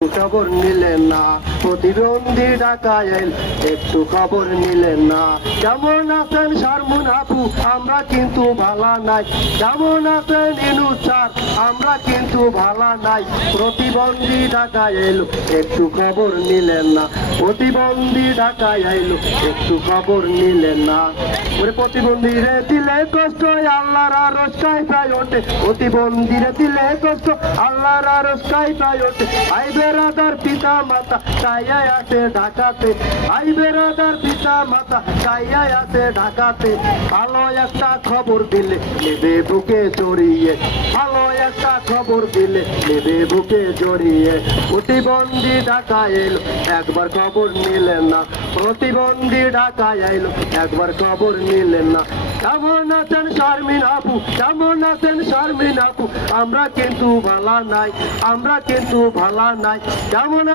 খবর নিলেন না, প্রতিবন্ধী ঢাকায় এল, একটু খবর নিলেন না। কেমন আছেন শারমুন আপু, আমরা কিন্তু ভালা নাই। কেমন আছেন ইনুস স্যার, আমরা কিন্তু ভালা নাই। প্রতিবন্ধী ঢাকায় এলো, একটু খবর নিলেন না। প্রতিবন্ধী ঢাকায় এলো, একটু খবর নিলেন না। ওরে প্রতিবন্ধী রে দিলে কষ্ট, আল্লাহর আরশ কাঁইপায় ওঠে। প্রতিবন্ধী রে দিলে কষ্ট, আল্লাহর আরশ কাঁইপায় ওঠে। ভাই বেরাদার পিতা মাতা চাইয়াই আছে ঢাকাতে। ভাই বেরাদার পিতা মাতা চাইয়াই আছে ঢাকাতে। ভালো একটা খবর দিলে নেবে বুকে জড়িয়ে। ভালো একটা খবর দিলে নেবে বুকে জড়িয়ে। প্রতিবন্ধী ঢাকায় এলো, একবার খবর নিলেন না। প্রতিবন্ধী ঢাকায় এলো, একবার খবর নিলেন না। কেমন আছেন শারমিন আপু, কেমন আছেন শারমিন আপু, আমরা কিন্তু ভালা নাই, আমরা কিন্তু ভালা নাই। কেমন